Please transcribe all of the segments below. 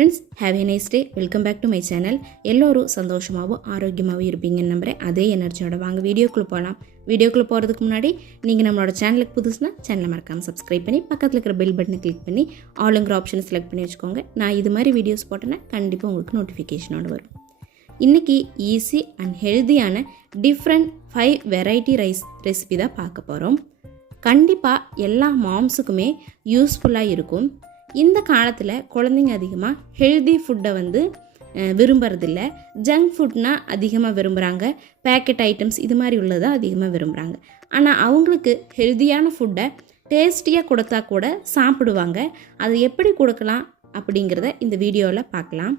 Friends, have a nice day. Welcome back to my channel. எல்லோரும் சந்தோஷமாகவும் ஆரோக்கியமாகவும் இருப்பீங்கன்னு நம்புகிறேன். அதே எனர்ஜியோட வாங்க வீடியோக்குள்ளே போகலாம். வீடியோக்குள்ளே போகிறதுக்கு முன்னாடி நீங்கள் நம்மளோட சேனலுக்கு புதுசுனா சேனலை மறக்காமல் சப்ஸ்கிரைப் பண்ணி பக்கத்தில் இருக்கிற பெல் பட்டனை கிளிக் பண்ணி ஆளுங்கிற ஆப்ஷனை செலக்ட் பண்ணி வச்சுக்கோங்க. நான் இது மாதிரி வீடியோஸ் போட்டேன்னா கண்டிப்பாக உங்களுக்கு நோட்டிஃபிகேஷனோடு வரும். இன்றைக்கி ஈஸி அண்ட் ஹெல்த்தியான டிஃப்ரெண்ட் 5 வெரைட்டி ரைஸ் ரெசிபி தான் பார்க்க போகிறோம். கண்டிப்பாக எல்லா மாம்ஸுக்குமே யூஸ்ஃபுல்லாக இருக்கும். இந்த காலத்தில் குழந்தைங்க அதிகமாக ஹெல்தி ஃபுட்டை விரும்புறதில்ல. ஜங்க் ஃபுட்னா அதிகமாக விரும்புகிறாங்க. பேக்கெட் ஐட்டம்ஸ் இது மாதிரி உள்ளதை அதிகமாக விரும்புகிறாங்க. ஆனால் அவங்களுக்கு ஹெல்தியான ஃபுட்டை டேஸ்டியாக கொடுத்தா கூட சாப்பிடுவாங்க. அது எப்படி கொடுக்கலாம் அப்படிங்கிறத இந்த வீடியோவில் பார்க்கலாம்.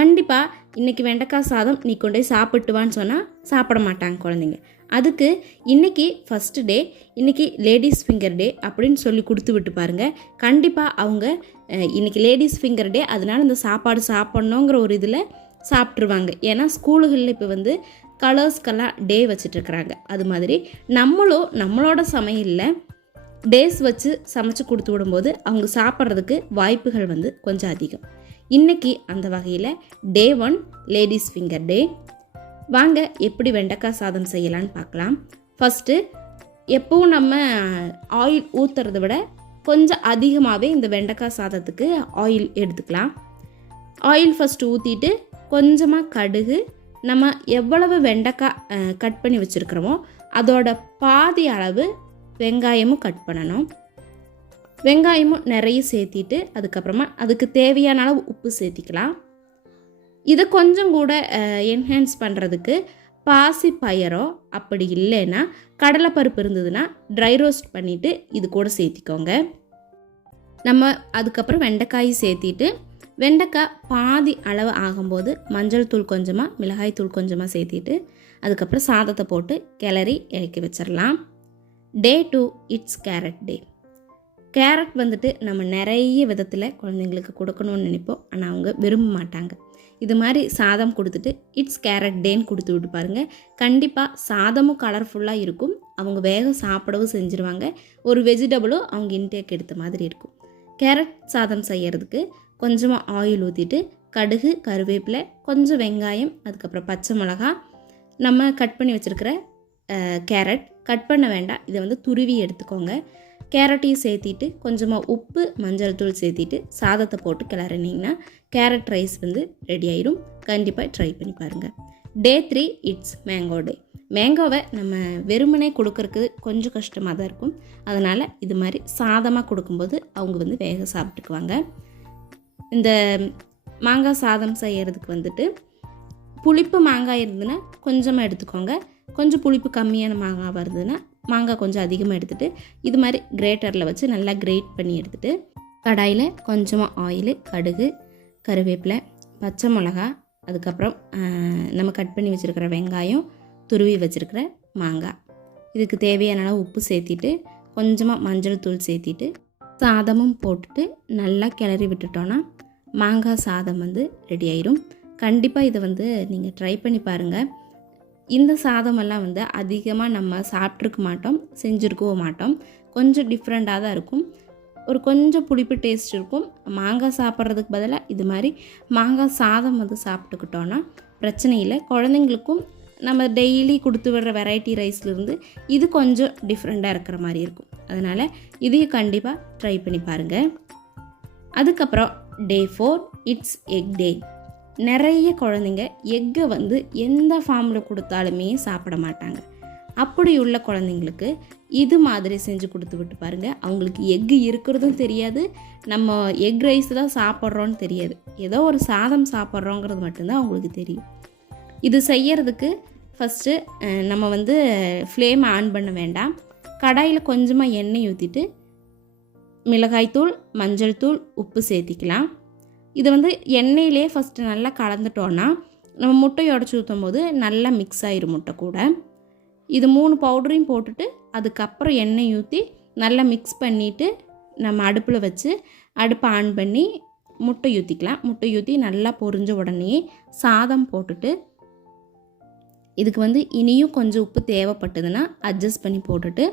கண்டிப்பாக இன்றைக்கி வெண்டைக்காய் சாதம் நீ கொண்டு போய் சாப்பிட்டுவான்னு சொன்னால் சாப்பிட மாட்டாங்க குழந்தைங்க. அதுக்கு இன்றைக்கி ஃபஸ்ட்டு டே, இன்றைக்கி லேடிஸ் ஃபிங்கர் டே அப்படின்னு சொல்லி கொடுத்து விட்டு பாருங்கள். கண்டிப்பாக அவங்க இன்றைக்கி லேடிஸ் ஃபிங்கர் டே, அதனால் இந்த சாப்பாடு சாப்பிட்ணுங்கிற ஒரு இதில் சாப்பிட்ருவாங்க. ஏன்னா ஸ்கூலுகளில் இப்போ கலர்ஸ்க்கெல்லாம் டே வச்சிட்ருக்குறாங்க. அது மாதிரி நம்மளோட சமையலில் டேஸ் வச்சு சமைச்சு கொடுத்து விடும்போது அவங்க சாப்பிட்றதுக்கு வாய்ப்புகள் கொஞ்சம் அதிகம். இன்றைக்கி அந்த வகையில் டே 1 லேடிஸ் ஃபிங்கர் டே. வாங்க எப்படி வெண்டைக்காய் சாதம் செய்யலான்னு பார்க்கலாம். ஃபஸ்ட்டு எப்போவும் நம்ம ஆயில் ஊற்றுறத விட கொஞ்சம் அதிகமாகவே இந்த வெண்டைக்காய் சாதத்துக்கு ஆயில் எடுத்துக்கலாம். ஆயில் ஃபஸ்ட்டு ஊற்றிட்டு கொஞ்சமாக கடுகு, நம்ம எவ்வளவு வெண்டைக்காய் கட் பண்ணி வச்சுருக்கிறோமோ அதோட பாதி அளவு வெங்காயமும் கட் பண்ணணும். வெங்காயமும் நிறைய சேர்த்திட்டு அதுக்கப்புறமா அதுக்கு தேவையான அளவு உப்பு சேர்த்திக்கலாம். இதை கொஞ்சம் கூட என்ஹான்ஸ் பண்ணுறதுக்கு பாசி பயரோ அப்படி இல்லைன்னா கடலைப்பருப்பு இருந்ததுன்னா ட்ரை ரோஸ்ட் பண்ணிவிட்டு இது கூட சேர்த்திக்கோங்க. நம்ம அதுக்கப்புறம் வெண்டைக்காய் சேர்த்திட்டு வெண்டைக்காய் பாதி அளவு ஆகும்போது மஞ்சள் தூள் கொஞ்சமாக, மிளகாய் தூள் கொஞ்சமாக சேர்த்திட்டு அதுக்கப்புறம் சாதத்தை போட்டு கிளறி இறக்கி வச்சிடலாம். டே 2 இட்ஸ் கேரட் டே. கேரட் நம்ம நிறைய விதத்தில் குழந்தைங்களுக்கு கொடுக்கணும்னு நினைப்போம். ஆனால் அவங்க விரும்ப மாட்டாங்க. இது மாதிரி சாதம் கொடுத்துட்டு இட்ஸ் கேரட் டேன்னு கொடுத்து விட்டு பாருங்கள். கண்டிப்பாக சாதமும் கலர்ஃபுல்லாக இருக்கும். அவங்க வேகம் சாப்பிடவும் செஞ்சுருவாங்க. ஒரு வெஜிடபிளும் அவங்க இன்டேக் எடுத்த மாதிரி இருக்கும். கேரட் சாதம் செய்கிறதுக்கு கொஞ்சமாக ஆயில் ஊற்றிட்டு கடுகு, கருவேப்பிலை, கொஞ்சம் வெங்காயம், அதுக்கப்புறம் பச்சை மிளகா, நம்ம கட் பண்ணி வச்சுருக்கிற கேரட் கட் பண்ண வேண்டாம், இதை துருவி எடுத்துக்கோங்க. கேரட்டையும் சேர்த்திட்டு கொஞ்சமாக உப்பு, மஞ்சள் தூள் சேர்த்திட்டு சாதத்தை போட்டு கிளறினீங்கன்னா கேரட் ரைஸ் ரெடி ஆயிரும். கண்டிப்பாக ட்ரை பண்ணி பாருங்கள். டே 3 இட்ஸ் மேங்கோ டே. மேங்கோவை நம்ம வெறுமனே கொடுக்கறதுக்கு கொஞ்சம் கஷ்டமாக தான் இருக்கும். அதனால் இது மாதிரி சாதமாக கொடுக்கும்போது அவங்க வேக சாப்பிட்டுக்குவாங்க. இந்த மாங்காய் சாதம் செய்கிறதுக்கு புளிப்பு மாங்காய் இருந்ததுன்னா கொஞ்சமாக எடுத்துக்கோங்க. கொஞ்சம் புளிப்பு கம்மியான மாங்காய் வருதுன்னா மாங்காய் கொஞ்சம் அதிகமாக எடுத்துகிட்டு இது மாதிரி கிரேட்டரில் வச்சு நல்லா கிரேட் பண்ணி எடுத்துகிட்டு கடாயில் கொஞ்சமாக ஆயில், கடுகு, கருவேப்பிலை, பச்சை மிளகா, அதுக்கப்புறம் நம்ம கட் பண்ணி வச்சுருக்கிற வெங்காயம், துருவி வச்சுருக்கிற மாங்காய், இதுக்கு தேவையான அளவு உப்பு சேர்த்திட்டு கொஞ்சமாக மஞ்சள் தூள் சேர்த்திட்டு சாதமும் போட்டுட்டு நல்லா கிளறி விட்டுட்டோன்னா மாங்காய் சாதம் ரெடி ஆயிரும். கண்டிப்பாக இதை நீங்கள் ட்ரை பண்ணி பாருங்கள். இந்த சாதமெல்லாம் அதிகமாக நம்ம சாப்பிட்ருக்க மாட்டோம், செஞ்சுருக்கவும் மாட்டோம். கொஞ்சம் டிஃப்ரெண்ட்டாக தான் இருக்கும். ஒரு கொஞ்சம் புளிப்பு டேஸ்ட் இருக்கும். மாங்காய் சாப்பிட்றதுக்கு பதிலாக இது மாதிரி மாங்காய் சாதம் சாப்பிட்டுக்கிட்டோன்னா பிரச்சனை இல்லை. குழந்தைங்களுக்கும் நம்ம டெய்லி கொடுத்து விடுற வெரைட்டி ரைஸ்லேருந்து இது கொஞ்சம் டிஃப்ரெண்ட்டாக இருக்கிற மாதிரி இருக்கும். அதனால் இதையும் கண்டிப்பாக ட்ரை பண்ணி பாருங்கள். அதுக்கப்புறம் டே 4 இட்ஸ் எக் டே. நிறைய குழந்தைங்க எக்கை எந்த ஃபார்மில் கொடுத்தாலுமே சாப்பிட மாட்டாங்க. அப்படி உள்ள குழந்தைங்களுக்கு இது மாதிரி செஞ்சு கொடுத்து விட்டு பாருங்கள். அவங்களுக்கு எக்கு இருக்கிறதும் தெரியாது, நம்ம எக் ரைஸ் தான் சாப்பிட்றோன்னு தெரியாது. ஏதோ ஒரு சாதம் சாப்பிட்றோங்கிறது மட்டும்தான் அவங்களுக்கு தெரியும். இது செய்யறதுக்கு ஃபஸ்ட்டு நம்ம ஃப்ளேம் ஆன் பண்ண வேண்டாம். கடாயில் கொஞ்சமாக எண்ணெய் ஊற்றிட்டு மிளகாய்த்தூள், மஞ்சள் தூள், உப்பு சேர்த்திக்கலாம். இது எண்ணெயிலே ஃபஸ்ட்டு நல்லா கலந்துட்டோன்னா நம்ம முட்டையை உடச்சி ஊற்றும் போது நல்லா மிக்ஸ் ஆயிரும் முட்டை கூட. இது 3 பவுடரையும் போட்டுட்டு அதுக்கப்புறம் எண்ணெய் ஊற்றி நல்லா மிக்ஸ் பண்ணிவிட்டு நம்ம அடுப்பில் வச்சு அடுப்பை ஆன் பண்ணி முட்டை ஊற்றிக்கலாம். முட்டை ஊற்றி நல்லா பொரிஞ்ச உடனே சாதம் போட்டுட்டு இதுக்கு இனியும் கொஞ்சம் உப்பு தேவைப்பட்டதுன்னா அட்ஜஸ்ட் பண்ணி போட்டுட்டு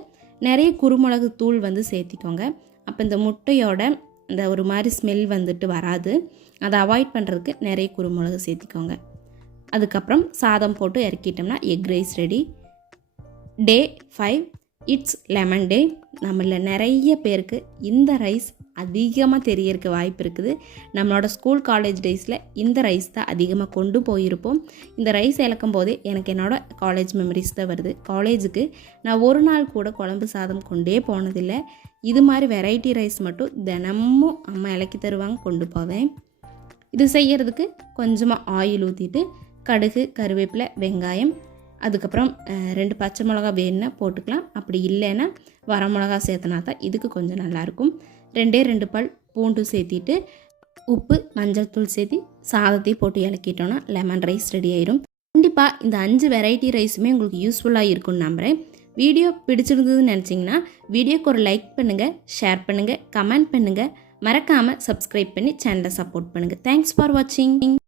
நிறைய குருமிளகு தூள் சேர்த்திக்கோங்க. அப்போ இந்த முட்டையோட அந்த ஒரு மாதிரி ஸ்மெல் வந்துட்டு வராது. அதை அவாய்ட் பண்ணுறதுக்கு நிறைய குருமிளகு சேர்த்திக்கோங்க. அதுக்கப்புறம் சாதம் போட்டு இறக்கிட்டோம்னா egg rice ready. Day 5 it's lemon day. நம்மள நிறைய பேருக்கு இந்த ரைஸ் அதிகமாக தெரியறதுக்கு வாய்ப்பு இருக்குது. நம்மளோட ஸ்கூல் காலேஜ் டேஸில் இந்த ரைஸ் தான் அதிகமாக கொண்டு போயிருப்போம். இந்த ரைஸ் இழக்கும் போதே எனக்கு என்னோடய காலேஜ் மெமரிஸ் தான் வருது. காலேஜுக்கு நான் ஒரு நாள் கூட குழம்பு சாதம் கொண்டே போனதில்லை. இது மாதிரி வெரைட்டி ரைஸ் மட்டும் தினமும் அம்மா இலக்கி தருவாங்க, கொண்டு போவேன். இது செய்கிறதுக்கு கொஞ்சமாக ஆயில் ஊற்றிட்டு கடுகு, கருவேப்பிலை, வெங்காயம், அதுக்கப்புறம் 2 பச்சை மிளகா வேணுன்னா போட்டுக்கலாம். அப்படி இல்லைன்னா வரமிளகா சேர்த்தனா தான் இதுக்கு கொஞ்சம் நல்லாயிருக்கும். 2 பல் பூண்டு சேர்த்திட்டு உப்பு, மஞ்சள் தூள் சேர்த்தி சாதத்தையும் போட்டு இலக்கிட்டோன்னா லெமன் ரைஸ் ரெடி ஆயிடும். கண்டிப்பாக இந்த 5 வெரைட்டி ரைஸுமே உங்களுக்கு யூஸ்ஃபுல்லாக இருக்கும்னு நம்புகிறேன். வீடியோ பிடிச்சிருந்ததுன்னு நினச்சிங்கன்னா வீடியோக்கு ஒரு லைக் பண்ணுங்கள், ஷேர் பண்ணுங்கள், கமெண்ட் பண்ணுங்கள். மறக்காமல் சப்ஸ்கிரைப் பண்ணி சேனலை சப்போர்ட் பண்ணுங்கள். தேங்க்ஸ் ஃபார் வாட்சிங்.